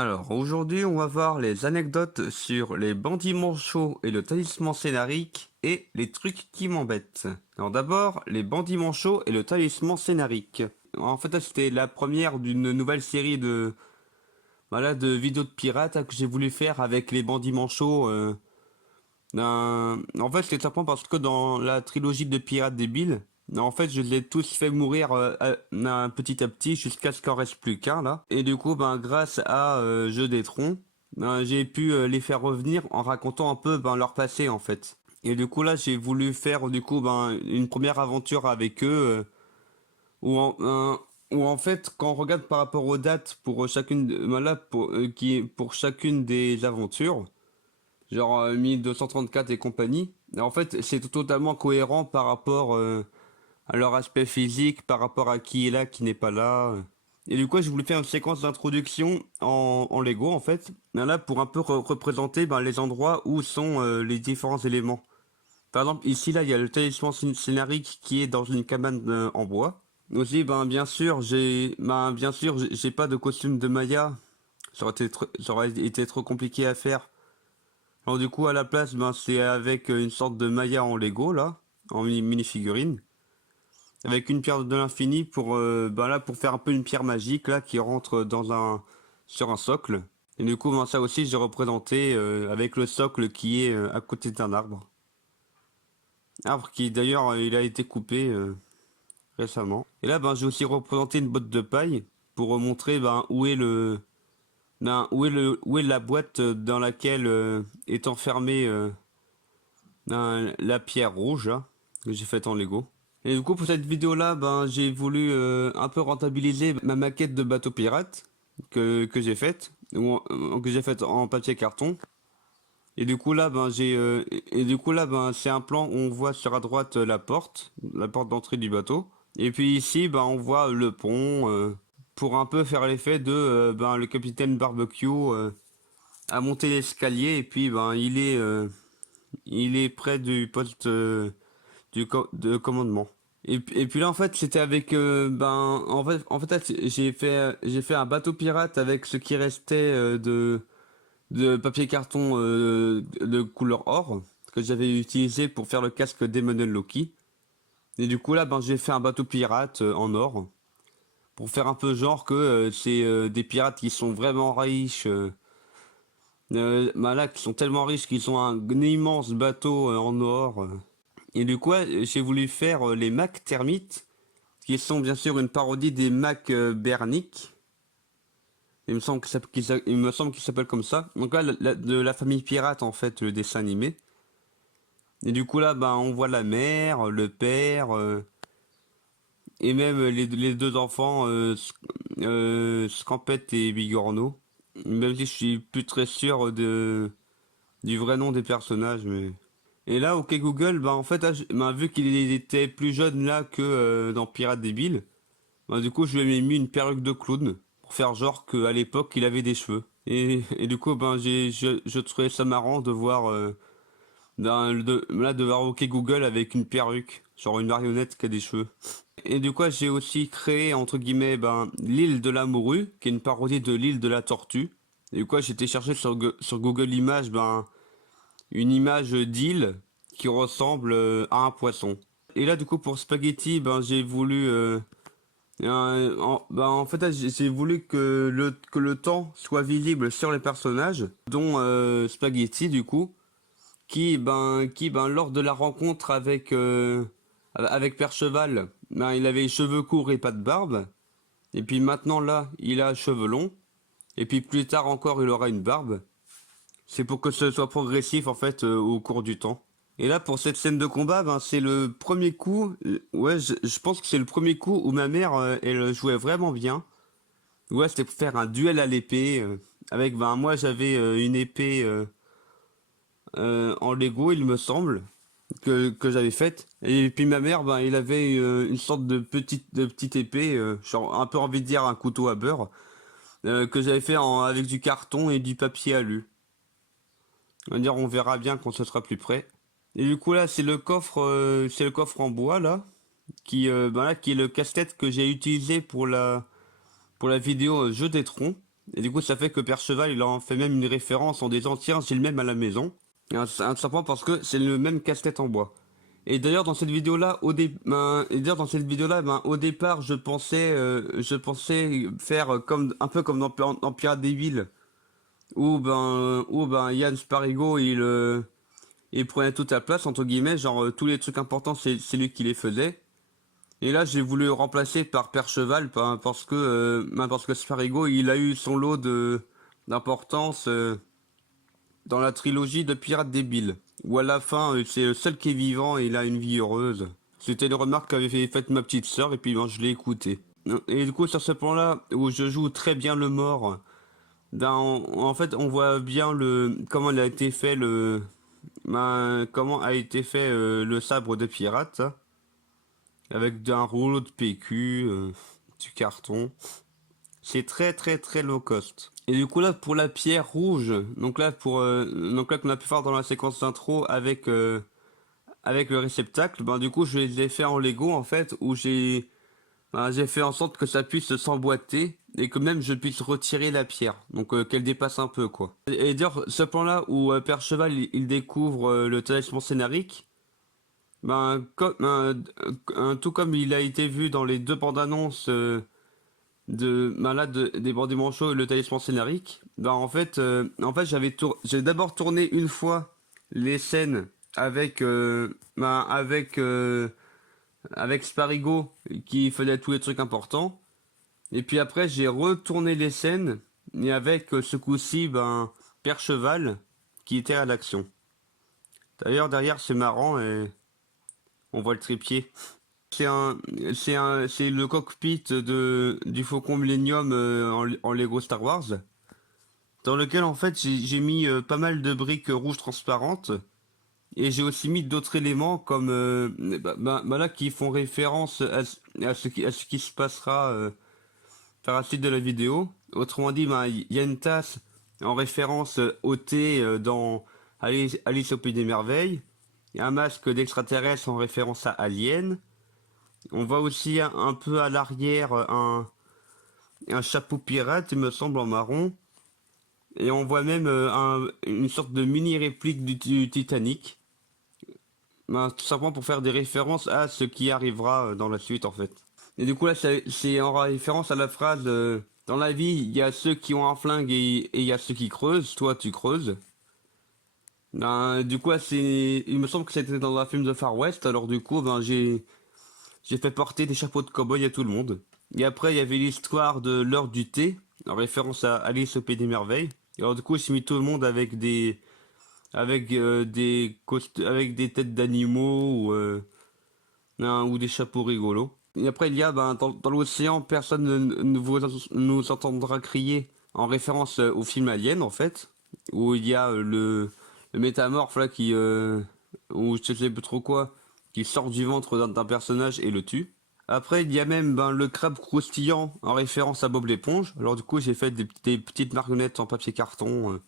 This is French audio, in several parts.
Alors, aujourd'hui, on va voir les anecdotes sur les bandits manchots et le talisman scénarique et les trucs qui m'embêtent. Alors d'abord, les bandits manchots et le talisman scénarique. En fait, là, c'était la première d'une nouvelle série de vidéos de pirates que j'ai voulu faire avec les bandits manchots. En fait, c'était simplement parce que dans la trilogie de Pirates débiles, en fait, je les ai tous fait mourir petit à petit jusqu'à ce qu'il en reste plus qu'un là. Et du coup, grâce à Jeu des Troncs, j'ai pu les faire revenir en racontant un peu leur passé en fait. Et du coup là, j'ai voulu faire une première aventure avec eux où en fait, quand on regarde par rapport aux dates pour pour chacune des aventures genre 1234 et compagnie. Et en fait, c'est totalement cohérent par rapport à leur aspect physique, par rapport à qui est là, qui n'est pas là. Et du coup, je voulais faire une séquence d'introduction en Lego, en fait. Là, pour un peu représenter les endroits où sont les différents éléments. Par exemple, ici, là, il y a le talisman scénarique qui est dans une cabane en bois. Aussi, bien sûr, j'ai pas de costume de Maya. Ça aurait été trop compliqué à faire. Alors du coup à la place c'est avec une sorte de Maya en Lego là, en mini-figurine, avec une pierre de l'infini pour pour faire un peu une pierre magique là qui rentre sur un socle. Et du coup ça aussi j'ai représenté avec le socle qui est à côté d'un arbre. Arbre qui d'ailleurs il a été coupé récemment. Et là j'ai aussi représenté une botte de paille pour montrer où est où est la boîte dans laquelle est enfermée la pierre rouge là, que j'ai faite en Lego. Et du coup pour cette vidéo là, j'ai voulu un peu rentabiliser ma maquette de bateau pirate que j'ai faite que j'ai faite en papier carton. Et du coup là c'est un plan où on voit sur à droite la porte d'entrée du bateau. Et puis ici on voit le pont pour un peu faire l'effet de le capitaine barbecue a monté l'escalier et puis il est près du poste de commandement. Et puis là en fait c'était avec en fait là, j'ai fait un bateau pirate avec ce qui restait de papier carton de couleur or que j'avais utilisé pour faire le casque d'Emmanuel Loki. Et du coup là j'ai fait un bateau pirate en or pour faire un peu genre que c'est des pirates qui sont vraiment riches là qui sont tellement riches qu'ils ont un immense bateau en or. Et du coup, ouais, j'ai voulu faire les Mac Termites, qui sont bien sûr une parodie des Mac Bernic. Il me semble qu'ils s'appellent comme ça. Donc là, de la famille pirate, en fait, le dessin animé. Et du coup, là, on voit la mère, le père, et même les deux enfants, Scampette et Bigorneau. Même si je suis plus très sûr du vrai nom des personnages, mais... Et là, OK Google, en fait, là, vu qu'il était plus jeune là que dans Pirates Débile, du coup, je lui ai mis une perruque de clown pour faire genre qu'à l'époque, il avait des cheveux. Et du coup, je trouvais ça marrant de voir, de voir OK Google avec une perruque, genre une marionnette qui a des cheveux. Et du coup, j'ai aussi créé, entre guillemets, l'île de la morue, qui est une parodie de l'île de la tortue. Et du coup, j'étais cherché sur Google Images, une image d'île qui ressemble à un poisson. Et là, du coup, pour Spaghetti, j'ai voulu... en fait, là, j'ai voulu que le temps soit visible sur les personnages, dont Spaghetti, du coup, lors de la rencontre avec Perceval, il avait les cheveux courts et pas de barbe. Et puis maintenant, là, il a cheveux longs. Et puis plus tard encore, il aura une barbe. C'est pour que ce soit progressif en fait au cours du temps. Et là pour cette scène de combat, c'est le premier coup. Ouais, je pense que c'est le premier coup où ma mère elle jouait vraiment bien. Ouais, c'était pour faire un duel à l'épée avec moi j'avais une épée en Lego il me semble que j'avais faite. Et puis ma mère il avait une sorte de petite épée genre un peu envie de dire un couteau à beurre que j'avais fait avec du carton et du papier alu. On va dire, on verra bien quand ce sera plus près. Et du coup là, c'est le coffre en bois là, qui est le casse-tête que j'ai utilisé pour la vidéo Jeu des Troncs. Et du coup, ça fait que Perceval, il en fait même une référence en disant, tiens, j'ai le même à la maison. Et simplement parce que c'est le même casse-tête en bois. Et d'ailleurs, dans cette vidéo-là, dans cette vidéo-là, au départ, je pensais faire comme, un peu comme dans Pirates des Villes, où Yann Sparigo, il prenait toute la place, entre guillemets, genre, tous les trucs importants, c'est lui qui les faisait. Et là, j'ai voulu remplacer par Perceval parce que Sparigo, il a eu son lot d'importance dans la trilogie de Pirates débiles, où à la fin, c'est le seul qui est vivant et il a une vie heureuse. C'était une remarque qu'avait faite ma petite sœur et puis je l'ai écouté. Et du coup, sur ce plan-là, où je joue très bien le mort, en fait, on voit bien comment il a été fait comment a été fait le sabre de pirate, avec un rouleau de PQ, du carton. C'est très très très low cost. Et du coup là pour la pierre rouge, donc là qu'on a pu faire dans la séquence d'intro avec le réceptacle, du coup je les ai fait en Lego en fait où j'ai fait en sorte que ça puisse s'emboîter et que même je puisse retirer la pierre, donc qu'elle dépasse un peu quoi. Et d'ailleurs ce plan là où Perceval il découvre le talisman scénarique, tout comme il a été vu dans les deux bandes annonces des bandits manchots et le talisman scénarique, en fait j'ai d'abord tourné une fois les scènes avec Sparigo qui faisait tous les trucs importants, et puis après j'ai retourné les scènes et avec ce coup-ci Perceval qui était à l'action. D'ailleurs derrière c'est marrant et on voit le trépied. C'est un, c'est le cockpit du Faucon Millennium en Lego Star Wars, dans lequel en fait j'ai mis pas mal de briques rouges transparentes et j'ai aussi mis d'autres éléments comme là qui font référence à ce qui se passera par la suite de la vidéo. Autrement dit, il y a une tasse en référence au thé dans Alice au Pays des Merveilles, il y a un masque d'extraterrestre en référence à Alien. On voit aussi un peu à l'arrière un chapeau pirate, il me semble, en marron. Et on voit même une sorte de mini réplique du Titanic. Tout simplement pour faire des références à ce qui arrivera dans la suite en fait. Et du coup là c'est en référence à la phrase dans la vie il y a ceux qui ont un flingue et il y a ceux qui creusent, toi tu creuses. Du coup là, il me semble que c'était dans un film de Far West, alors du coup j'ai fait porter des chapeaux de cow-boy à tout le monde. Et après, il y avait l'histoire de l'heure du thé, en référence à Alice au Pays des Merveilles. Et alors du coup, j'ai mis tout le monde avec des têtes d'animaux ou des chapeaux rigolos. Et après, il y a dans l'océan, personne nous entendra crier en référence au film Alien en fait, où il y a le métamorphe là ou je sais plus trop quoi, qui sort du ventre d'un personnage et le tue. Après, il y a même le crabe croustillant en référence à Bob l'éponge. Alors du coup, j'ai fait des petites marionnettes en papier carton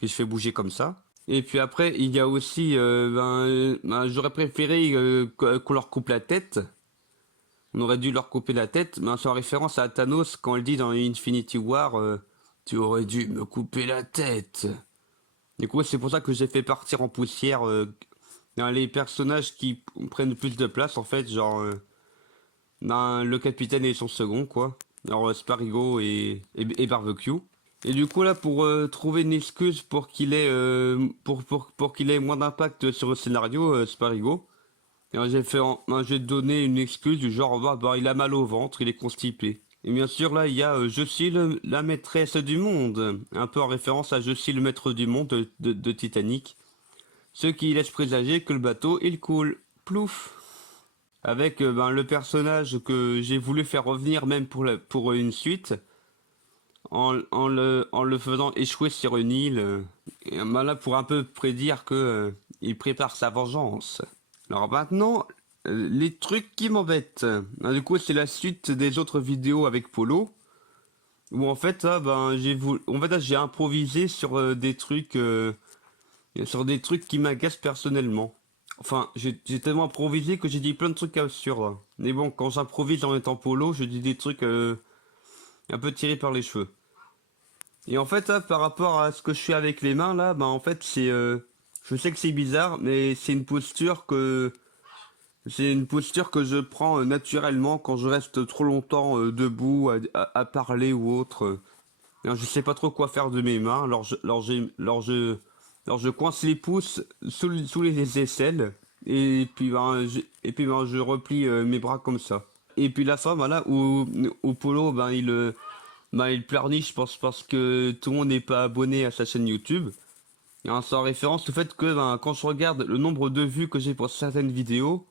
que je fais bouger comme ça. Et puis après, il y a aussi, j'aurais préféré qu'on leur coupe la tête. On aurait dû leur couper la tête, mais c'est en référence à Thanos quand il dit dans Infinity War, tu aurais dû me couper la tête. Du coup, c'est pour ça que j'ai fait partir en poussière les personnages qui prennent plus de place en fait, genre le capitaine et son second quoi. Alors Sparigo et Barbecue. Et du coup là pour trouver une excuse pour qu'il ait pour qu'il ait moins d'impact sur le scénario, Sparigo. Et j'ai donné une excuse du genre il a mal au ventre, il est constipé. Et bien sûr là il y a je suis la maîtresse du monde, un peu en référence à je suis le maître du monde de Titanic. Ce qui laisse présager que le bateau il coule. Plouf. Avec le personnage que j'ai voulu faire revenir même pour une suite, en le faisant échouer sur une île, et, là pour un peu prédire que il prépare sa vengeance. Alors maintenant, les trucs qui m'embêtent. Du coup, c'est la suite des autres vidéos avec Polo, où en fait, là, j'ai improvisé sur des trucs qui m'agacent personnellement. Enfin, j'ai tellement improvisé que j'ai dit plein de trucs absurdes. Mais bon, quand j'improvise en étant Polo, je dis des trucs un peu tirés par les cheveux. Et en fait, là, par rapport à ce que je fais avec les mains, là, bah en fait, je sais que c'est bizarre, mais c'est une posture que je prends naturellement quand je reste trop longtemps debout à parler ou autre. Alors, je sais pas trop quoi faire de mes mains, alors je coince les pouces sous les aisselles, et puis ben, je replie mes bras comme ça. Et puis la femme, voilà, au polo, ben, il pleurniche, je pense, parce que tout le monde n'est pas abonné à sa chaîne YouTube. Et en sans référence au fait que ben, quand je regarde le nombre de vues que j'ai pour certaines vidéos,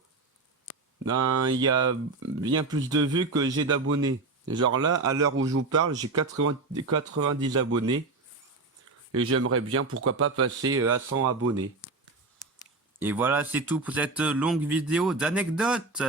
ben, il y a bien plus de vues que j'ai d'abonnés. Genre là, à l'heure où je vous parle, j'ai 90 abonnés. Et j'aimerais bien, pourquoi pas, passer à 100 abonnés. Et voilà, c'est tout pour cette longue vidéo d'anecdotes.